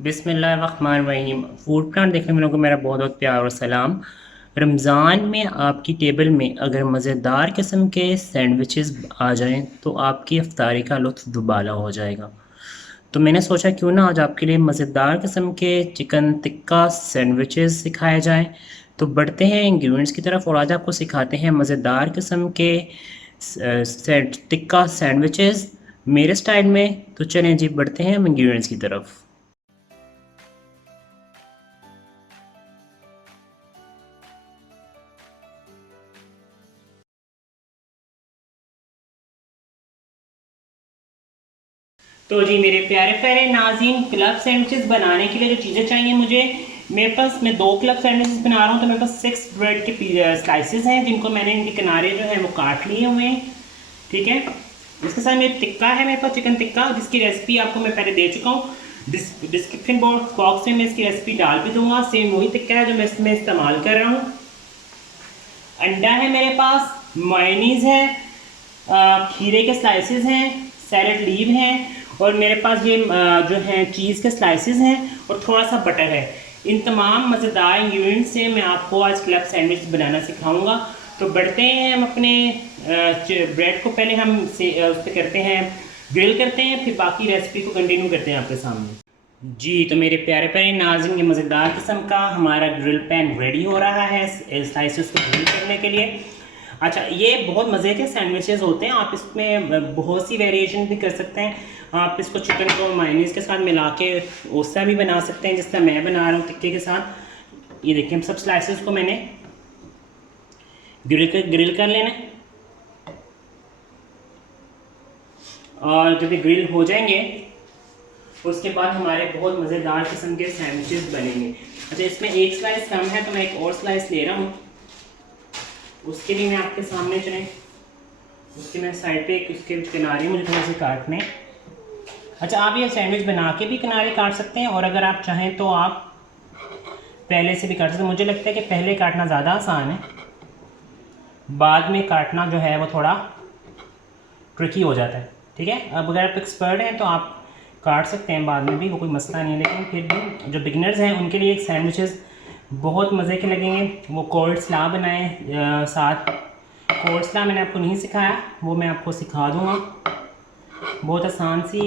बिस्मिल्लाहिर्रहमानिर्रहीम। Food plan देखने वालों को मेरा बहुत बहुत प्यार और सलाम। रमज़ान में आपकी टेबल में अगर मज़ेदार किस्म के सैंडविचेस आ जाएं तो आपकी इफ्तारी का लुत्फ़ दुबाला हो जाएगा। तो मैंने सोचा क्यों ना आज आपके लिए मज़ेदार किस्म के चिकन टिक्का सैंडविचेस सिखाए जाएं। तो बढ़ते हैं इंग्रेडिएंट्स की तरफ और आज आपको सिखाते हैं मज़ेदार किस्म के टिक्का सैंडविचेस मेरे स्टाइल में। तो चलें जी, बढ़ते हैं हम इंग्रेडिएंट्स की तरफ। तो जी मेरे प्यारे प्यारे नाज़रीन, क्लब सैंडविचेस बनाने के लिए जो चीज़ें चाहिए मुझे, मेरे पास मैं 2 क्लब सैंडविचेस बना रहा हूँ। तो मेरे पास 6 ब्रेड के स्लाइसेस हैं जिनको मैंने इनके किनारे जो है वो काट लिए हुए हैं। ठीक है, इसके साथ मेरे टिक्का है, मेरे पास चिकन टिक्का, जिसकी रेसिपी आपको मैं पहले दे चुका हूँ। डिस्क्रिप्शन बॉक्स में मैं इसकी रेसिपी डाल भी दूंगा। सेम वही टिक्का है जो मैं इसमें इस्तेमाल कर रहा हूँ। अंडा है मेरे पास, मायोनीज़ है, खीरे के स्लाइसेस हैं, सैलड लीव हैं, और मेरे पास ये जो है चीज़ के स्लाइसेस हैं और थोड़ा सा बटर है। इन तमाम मज़ेदार इंग्रेडिएंट्स से मैं आपको आज क्लब सैंडविच बनाना सिखाऊंगा। तो बढ़ते हैं हम अपने ब्रेड को पहले हम उस पर करते हैं, ग्रिल करते हैं, फिर बाकी रेसिपी को कंटिन्यू करते हैं आपके सामने। जी तो मेरे प्यारे प्यारे नाज़रीन, ये मज़ेदार किस्म का हमारा ग्रिल पैन रेडी हो रहा है स्लाइसेस को ग्रिल करने के लिए। अच्छा, ये बहुत मज़े के सैंडविचेस होते हैं, आप इसमें बहुत सी वेरिएशन भी कर सकते हैं। आप इसको चिकन को मायोनीज़ के साथ मिला के उसका भी बना सकते हैं, जिस तरह मैं बना रहा हूँ टिक्के के साथ। ये देखिए, सब स्लाइसेस को मैंने ग्रिल कर लेना है, और जब ये ग्रिल हो जाएंगे उसके बाद हमारे बहुत मज़ेदार किस्म के सैंडविचेस बनेंगे। अच्छा, इसमें एक स्लाइस कम है तो मैं एक और स्लाइस ले रहा हूँ, उसके लिए मैं आपके सामने चलें, उसके मैं साइड पे उसके किनारे मुझे थोड़ा से काटने। अच्छा, आप ये सैंडविच बना के भी किनारे काट सकते हैं, और अगर आप चाहें तो आप पहले से भी काट सकते हैं। मुझे लगता है कि पहले काटना ज़्यादा आसान है, बाद में काटना जो है वो थोड़ा ट्रिकी हो जाता है। ठीक है, अब अगर आप एक्सपर्ट हैं तो आप काट सकते हैं बाद में भी, वो कोई मसला नहीं है। लेकिन फिर भी जो बिगनर्स हैं उनके लिए एक सैंडविचेस बहुत मज़े के लगेंगे। वो कोल्ड स्ला बनाएं साथ। कोल्ड स्ला मैंने आपको नहीं सिखाया, वो मैं आपको सिखा दूँगा। बहुत आसान सी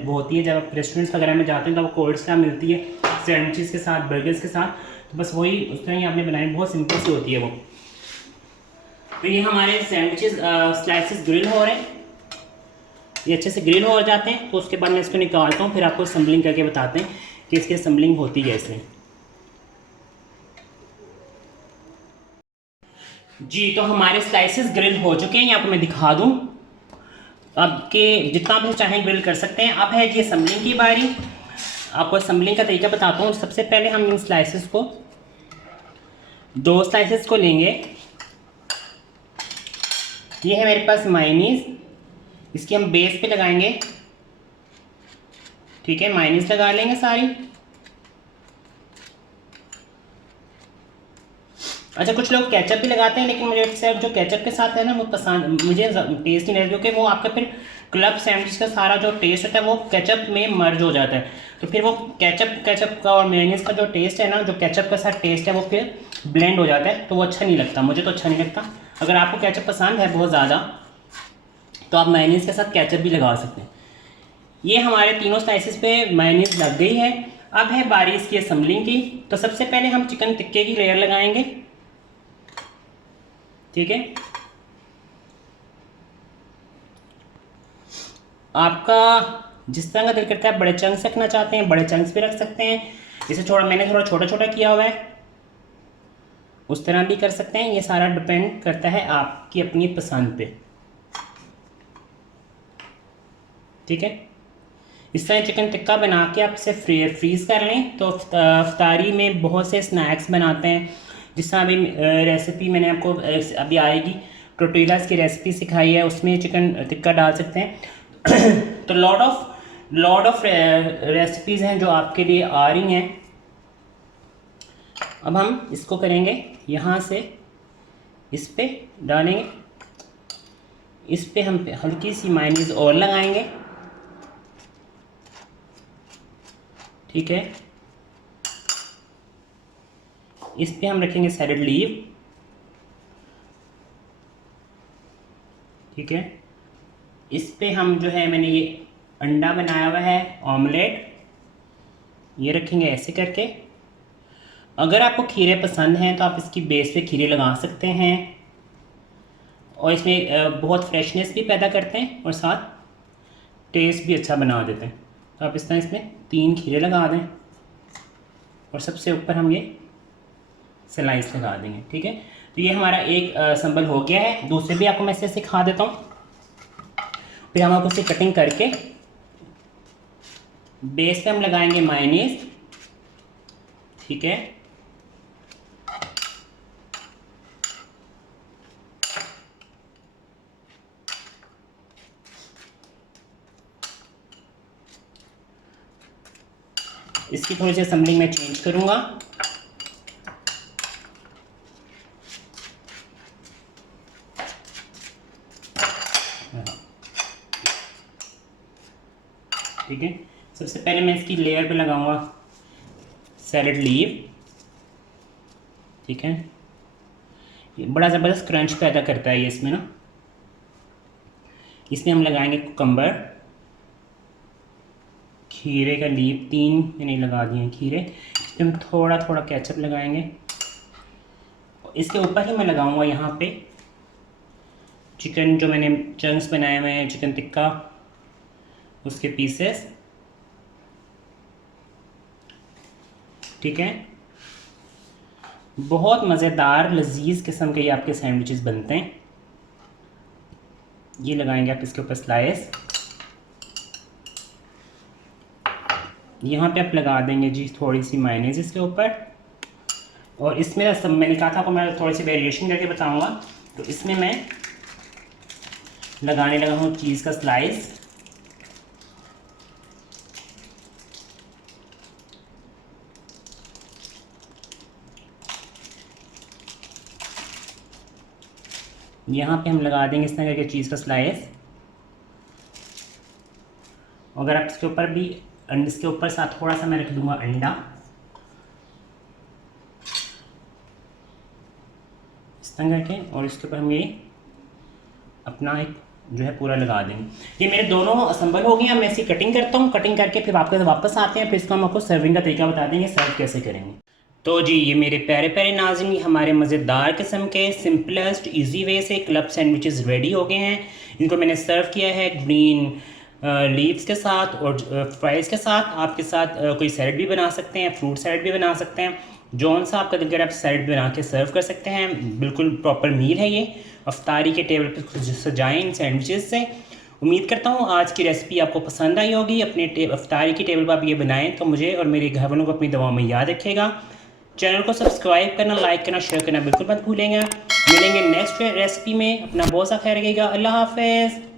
वो होती है, जब आप रेस्टोरेंट्स वगैरह में जाते हैं तो वो कोल्ड स्ला मिलती है सैंडविचेस के साथ, बर्गर्स के साथ। तो बस वही उस तरह ही आपने बनाई, बहुत सिंपल सी होती है वो। तो ये हमारे सैंडविचेस स्लाइसेस ग्रिल हो रहे हैं, ये अच्छे से ग्रिल हो जाते हैं। तो उसके बाद मैं इसको निकालता हूँ, फिर आपको असम्बलिंग करके बताते हैं कि इसकी असम्बलिंग होती कैसे। जी तो हमारे स्लाइसेस ग्रिल हो चुके हैं, यहाँ पर मैं दिखा दूँ। अब के जितना भी चाहें ग्रिल कर सकते हैं। अब है जी असम्बलिंग की बारी। आपको असम्बलिंग का तरीका बताता हूँ। सबसे पहले हम इन स्लाइसेस को, 2 स्लाइसेस को लेंगे। ये है मेरे पास मायोनीज़, इसकी हम बेस पे लगाएंगे। ठीक है, मायोनीज़ लगा लेंगे सारी। अच्छा, कुछ लोग केचप भी लगाते हैं, लेकिन मुझे सिर्फ जो केचप के साथ है ना वो पसंद, मुझे टेस्ट नहीं लगता, क्योंकि वो आपका फिर क्लब सैंडविच का सारा जो टेस्ट होता है वो केचप में मर्ज हो जाता है। तो फिर वो केचप का और मेयोनीज़ का जो टेस्ट है ना, जो केचप के साथ टेस्ट है, वो फिर ब्लेंड हो जाता है, तो वो अच्छा नहीं लगता, मुझे तो अच्छा नहीं लगता। अगर आपको केचप पसंद है बहुत ज़्यादा तो आप मेयोनीज़ के साथ केचप भी लगा सकते हैं। ये हमारे तीनों स्लाइसेस पे मेयोनीज़ लग गई है। अब है बारी इसकी असम्बलिंग की। तो सबसे पहले हम चिकन टिक्के की लेयर लगाएंगे। ठीक है, आपका जिस तरह का दिल करता है, बड़े चंक्स रखना चाहते हैं बड़े चंक्स भी रख सकते हैं, जैसे मैंने थोड़ा छोटा छोटा किया हुआ है उस तरह भी कर सकते हैं। ये सारा डिपेंड करता है आपकी अपनी पसंद पे। ठीक है, इस तरह चिकन टिक्का बना के आप इसे फ्रीज़ कर लें। तो अफ्तारी में बहुत से स्नैक्स बनाते हैं, जिस तरह अभी रेसिपी मैंने आपको अभी आएगी, टोर्टिलास की रेसिपी सिखाई है, उसमें चिकन टिक्का डाल सकते हैं। तो लॉट ऑफ रेसिपीज़ हैं जो आपके लिए आ रही हैं। अब हम इसको करेंगे, यहाँ से इस पे डालेंगे, इस पे हम हल्की सी मायोनीज़ और लगाएंगे। ठीक है। इस पे हम रखेंगे सैलड लीव, ठीक है। इस पे हम जो है मैंने ये अंडा बनाया हुआ है ऑमलेट, ये रखेंगे ऐसे करके। अगर आपको खीरे पसंद हैं तो आप इसकी बेस पे खीरे लगा सकते हैं, और इसमें बहुत फ्रेशनेस भी पैदा करते हैं और साथ टेस्ट भी अच्छा बना देते हैं। तो आप इस तरह इसमें 3 खीरे लगा दें और सबसे ऊपर हम ये स्लाइस लगा देंगे, ठीक है। तो ये हमारा एक संबल हो गया है। दूसरे भी आपको मैं ऐसे सिखा देता हूँ। फिर हम आपको इसे कटिंग करके बेस पे हम लगाएंगे मायोनीज, ठीक है। इसकी थोड़ी सी असेंबलिंग मैं चेंज करूंगा। ठीक है, सबसे पहले मैं इसकी लेयर पे लगाऊंगा सैलड लीव, ठीक है। ये बड़ा ज़बरदस्त क्रंच पैदा करता है ये इसमें ना। इसमें हम लगाएंगे कुकम्बर, खीरे का लीव 3 मैंने लगा दिए हैं खीरे। इसमें हम थोड़ा थोड़ा केचप लगाएंगे। इसके ऊपर ही मैं लगाऊंगा यहाँ पे चिकन, जो मैंने चंक्स बनाए हुए हैं चिकन टिक्का, उसके पीसेस, ठीक है। बहुत मज़ेदार लजीज किस्म के ये आपके सैंडविचेस बनते हैं। ये लगाएंगे आप इसके ऊपर स्लाइस। यहाँ पे आप लगा देंगे जी थोड़ी सी मायोनीज इसके ऊपर। और इसमें सब मैंने कहा था आपको मैं थोड़ी सी वेरिएशन करके बताऊंगा। तो इसमें मैं लगाने लगा हूँ चीज़ का स्लाइस। यहाँ पे हम लगा देंगे इस तरह करके चीज़ का स्लाइस। अगर आप इसके ऊपर भी इसके ऊपर साथ थोड़ा सा मैं रख दूंगा अंडा, इस तरह करके, और इसके ऊपर हम ये अपना एक जो है पूरा लगा देंगे। ये मेरे दोनों असम्बल हो गए। मैं इसी कटिंग करता हूँ, कटिंग करके फिर आपके वापस आते हैं, फिर इसको हम आपको सर्विंग का तरीका बता देंगे, सर्व कैसे करेंगे। तो जी ये मेरे प्यारे प्यारे नाज़रीन, हमारे मज़ेदार किस्म के सिंपलेस्ट इजी वे से क्लब सैंडविचेस रेडी हो गए हैं। इनको मैंने सर्व किया है ग्रीन लीव्स के साथ और फ्राइज़ के साथ। आपके साथ कोई सैलड भी बना सकते हैं, फ्रूट सैलड भी बना सकते हैं, जौन सा आपका दिल करे आप सैलड बना के सर्व कर सकते हैं। बिल्कुल प्रॉपर मील है ये। अफ्तारी के टेबल पर सजाएं इन सैंडविचेस से। उम्मीद करता हूँ आज की रेसिपी आपको पसंद आई होगी। अपने अफ्तारी की टेबल पर आप ये बनाएं तो मुझे और मेरे घर वालों को अपनी दवाओं में याद रखिएगा। चैनल को सब्सक्राइब करना, लाइक करना, शेयर करना बिल्कुल मत भूलेंगे। मिलेंगे नेक्स्ट रेसिपी में। अपना बहुत सा ख्याल रखिएगा। अल्लाह हाफ़िज़।